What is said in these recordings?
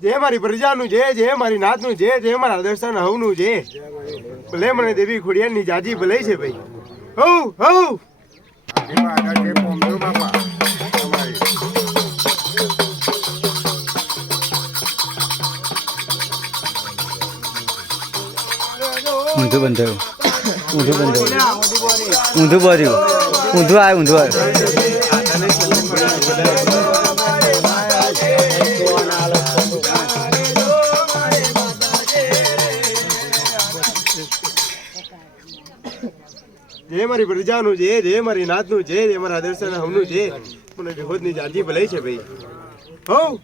જે મારી પ્રજાનું જે મારી નાતનું જે મારા દર્શન હવનું જે ભલે મને દેવી ખોડિયારની જાજી ભલે છે ભાઈ હવ ઊંધું આવ્યું જે મારી પ્રજાનું જે મારી નાતનું જે મારા દર્શન હવનું જે મને વિહોદની જાજી ભલે છે ભાઈ હવ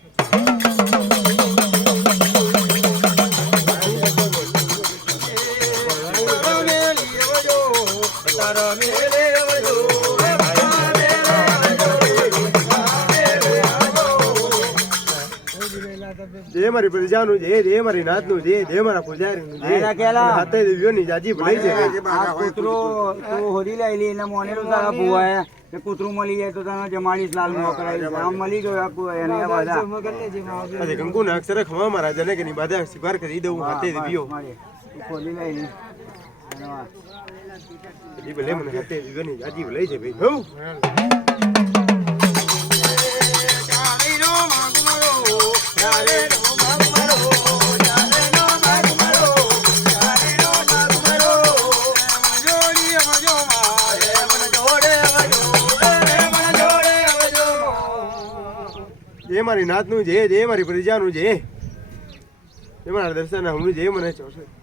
જે મારી પ્રજાનું જે મારી નાતનું જે મારા પૂજારીનું જે હાથે દેવીઓની જાજી ભલે છે કૂતરો તું હોદી લાવી એને મોનેલું તારા ભુવાય કે કૂતરું મળી જાય તો તને જમાડીશ લાલ નો કરાવી આમ મળી ગયો એને બધા અરે કંકુ ના અક્ષરે ખવા મારા જને કે ની બાધા સ્વીકાર કરી દઉં હાથે દેવીઓ ખોલી લાવી એ ભલે મને હાથે દેવીઓની જાજી ભલે છે ભાઈ હવ જે મારી નાતનું જે મારી પ્રજાનું જે મારા દર્શન હમણાં જે મને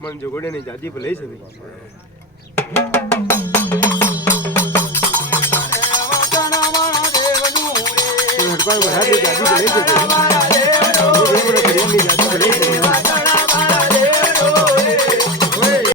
મન જોગોડે ની જાતિ ભલે છે જાતિ ભલે છે